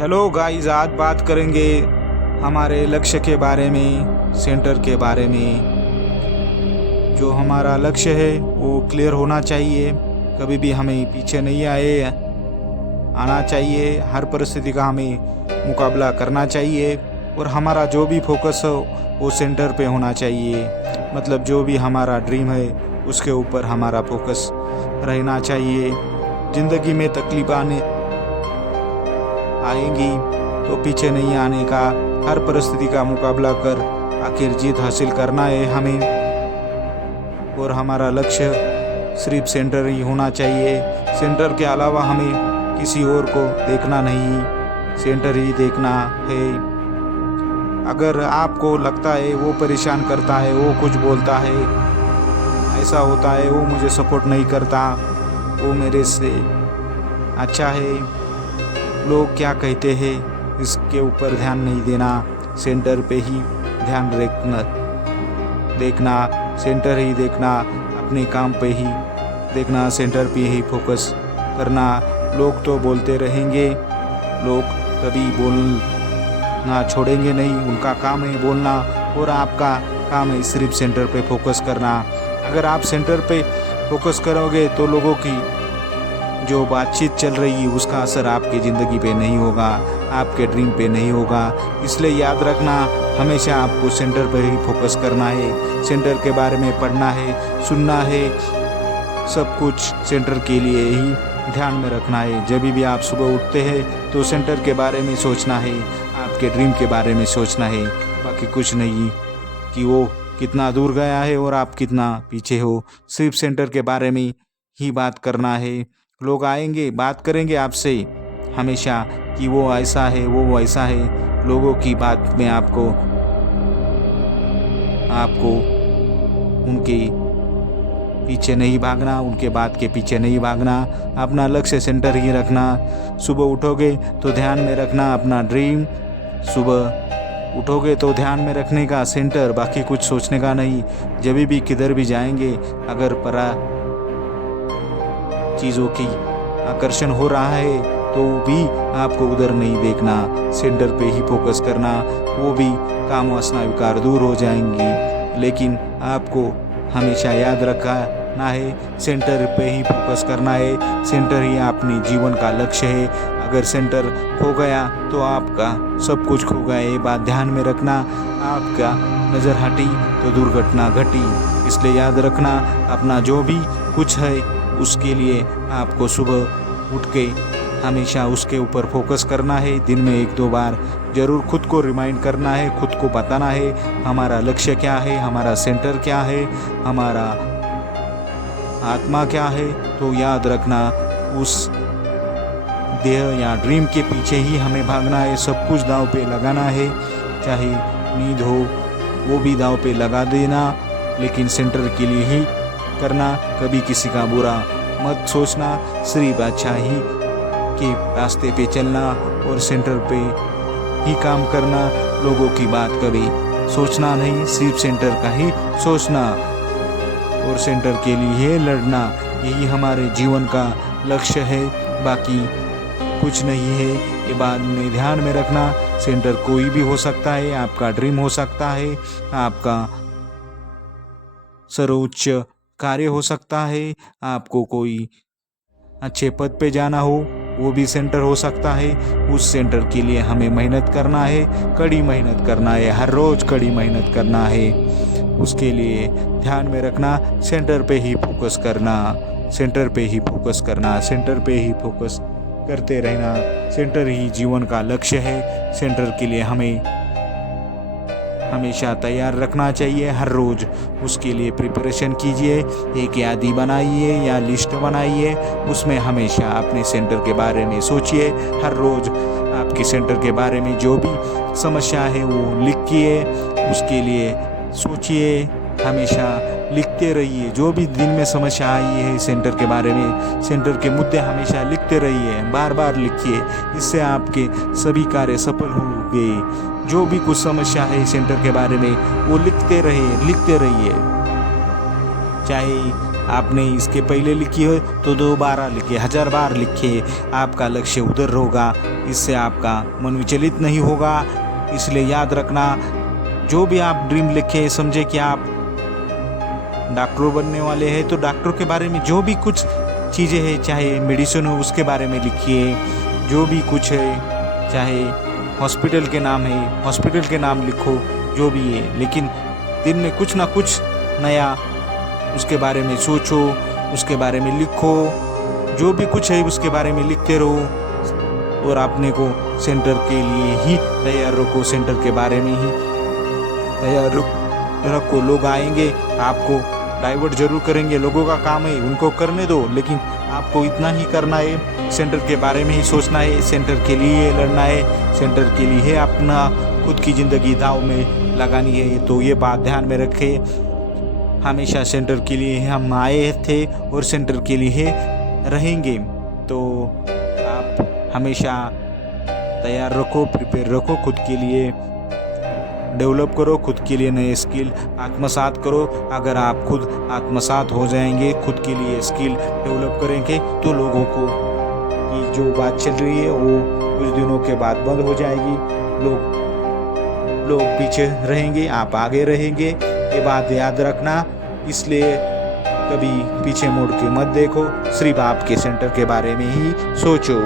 Hello guys, आज बात करेंगे हमारे लक्ष्य के बारे में, सेंटर के बारे में। जो हमारा लक्ष्य है वो क्लियर होना चाहिए। कभी भी हमें पीछे नहीं आना चाहिए। हर परिस्थिति का हमें मुकाबला करना चाहिए और हमारा जो भी फोकस हो वो सेंटर पे होना चाहिए। मतलब जो भी हमारा ड्रीम है उसके ऊपर हमारा फोकस रहना चाहिए। ज़िंदगी में तकलीफ आएंगी तो पीछे नहीं आने का, हर परिस्थिति का मुकाबला कर आखिर जीत हासिल करना है हमें। और हमारा लक्ष्य सिर्फ सेंटर ही होना चाहिए। सेंटर के अलावा हमें किसी और को देखना नहीं, सेंटर ही देखना है। अगर आपको लगता है वो परेशान करता है, वो कुछ बोलता है, ऐसा होता है, वो मुझे सपोर्ट नहीं करता, वो मेरे से अच्छा है, लोग क्या कहते हैं, इसके ऊपर ध्यान नहीं देना। सेंटर पे ही ध्यान देखना, सेंटर ही देखना, अपने काम पे ही देखना, सेंटर पे ही फोकस करना। लोग तो बोलते रहेंगे, लोग कभी बोलना छोड़ेंगे नहीं, उनका काम है बोलना और आपका काम है सिर्फ सेंटर पे फोकस करना। अगर आप सेंटर पे फोकस करोगे तो लोगों की जो बातचीत चल रही है उसका असर आपकी ज़िंदगी पे नहीं होगा, आपके ड्रीम पे नहीं होगा। इसलिए याद रखना, हमेशा आपको सेंटर पर ही फोकस करना है, सेंटर के बारे में पढ़ना है, सुनना है, सब कुछ सेंटर के लिए ही ध्यान में रखना है। जब भी आप सुबह उठते हैं तो सेंटर के बारे में सोचना है, आपके ड्रीम के बारे में सोचना है, बाकी कुछ नहीं कि वो कितना दूर गया है और आप कितना पीछे हो। सिर्फ सेंटर के बारे में ही बात करना है। लोग आएंगे, बात करेंगे आपसे हमेशा कि वो ऐसा है, वो ऐसा है। लोगों की बात में आपको उनके पीछे नहीं भागना, उनके बात के पीछे नहीं भागना। अपना लक्ष्य सेंटर ही रखना। सुबह उठोगे तो ध्यान में रखना अपना ड्रीम, सुबह उठोगे तो ध्यान में रखने का सेंटर, बाकी कुछ सोचने का नहीं। जब भी किधर भी जाएंगे, अगर परा चीज़ों की आकर्षण हो रहा है तो भी आपको उधर नहीं देखना, सेंटर पे ही फोकस करना। वो भी काम वासना विकार दूर हो जाएंगी। लेकिन आपको हमेशा याद रखना है, सेंटर पे ही फोकस करना है। सेंटर ही अपने जीवन का लक्ष्य है। अगर सेंटर खो गया तो आपका सब कुछ खो गया। ये बात ध्यान में रखना। आपका नज़र हटी तो दुर्घटना घटी। इसलिए याद रखना, अपना जो भी कुछ है उसके लिए आपको सुबह उठ के हमेशा उसके ऊपर फोकस करना है। दिन में 1-2 बार ज़रूर खुद को रिमाइंड करना है, खुद को बताना है हमारा लक्ष्य क्या है, हमारा सेंटर क्या है, हमारा आत्मा क्या है। तो याद रखना, उस देह या ड्रीम के पीछे ही हमें भागना है। सब कुछ दांव पे लगाना है, चाहे नींद हो वो भी दांव पे लगा देना, लेकिन सेंटर के लिए ही करना। कभी किसी का बुरा मत सोचना, सिर्फ अच्छाई के रास्ते पे चलना और सेंटर पे ही काम करना। लोगों की बात कभी सोचना नहीं, सिर्फ सेंटर का ही सोचना और सेंटर के लिए लड़ना। यही हमारे जीवन का लक्ष्य है, बाकी कुछ नहीं है। ये बात में ध्यान में रखना, सेंटर कोई भी हो सकता है, आपका ड्रीम हो सकता है, आपका सर्वोच्च कार्य हो सकता है, आपको कोई अच्छे पद पे जाना हो वो भी सेंटर हो सकता है। उस सेंटर के लिए हमें मेहनत करना है, कड़ी मेहनत करना है, हर रोज़ कड़ी मेहनत करना है। उसके लिए ध्यान में रखना, सेंटर पे ही फोकस करना, सेंटर पे ही फोकस करना, सेंटर पे ही फोकस करते रहना। सेंटर ही जीवन का लक्ष्य है। सेंटर के लिए हमें हमेशा तैयार रखना चाहिए, हर रोज़ उसके लिए प्रिपरेशन कीजिए। एक यादी बनाइए या लिस्ट बनाइए, उसमें हमेशा अपने सेंटर के बारे में सोचिए। हर रोज़ आपके सेंटर के बारे में जो भी समस्या है वो लिखिए, उसके लिए सोचिए, हमेशा लिखते रहिए। जो भी दिन में समस्या आई है सेंटर के बारे में, सेंटर के मुद्दे हमेशा लिखते रहिए, बार बार लिखिए। इससे आपके सभी कार्य सफल होंगे। जो भी कुछ समस्या है सेंटर के बारे में वो लिखते रहिए। चाहे आपने इसके पहले लिखी हो तो 2 बार लिखे, 1000 बार लिखे, आपका लक्ष्य उधर होगा। इससे आपका मन विचलित नहीं होगा। इसलिए याद रखना, जो भी आप ड्रीम लिखे, समझे कि आप डॉक्टर बनने वाले हैं तो डॉक्टर के बारे में जो भी कुछ चीज़ें हैं, चाहे मेडिसिन हो उसके बारे में लिखिए, जो भी कुछ है, चाहे हॉस्पिटल के नाम है हॉस्पिटल के नाम लिखो, जो भी है, लेकिन दिन में कुछ ना कुछ नया उसके बारे में सोचो, उसके बारे में लिखो, जो भी कुछ है उसके बारे में लिखते रहो और अपने को सेंटर के लिए ही तैयार रखो। सेंटर के बारे में ही तैयार रखो। लोग आएंगे, आपको डाइवर्ट जरूर करेंगे, लोगों का काम है, उनको करने दो, लेकिन आपको इतना ही करना है, सेंटर के बारे में ही सोचना है, सेंटर के लिए लड़ना है, सेंटर के लिए अपना खुद की ज़िंदगी दांव में लगानी है। तो ये बात ध्यान में रखें, हमेशा सेंटर के लिए हम आए थे और सेंटर के लिए रहेंगे। तो आप हमेशा तैयार रखो, प्रिपेयर रखो, खुद के लिए डेवलप करो, खुद के लिए नए स्किल आत्मसात करो। अगर आप खुद आत्मसात हो जाएंगे, खुद के लिए स्किल डेवलप करेंगे, तो लोगों को ये जो बात चल रही है वो कुछ दिनों के बाद बंद हो जाएगी। लोग पीछे रहेंगे, आप आगे रहेंगे, ये बात याद रखना। इसलिए कभी पीछे मुड़ के मत देखो, सिर्फ आपके सेंटर के बारे में ही सोचो।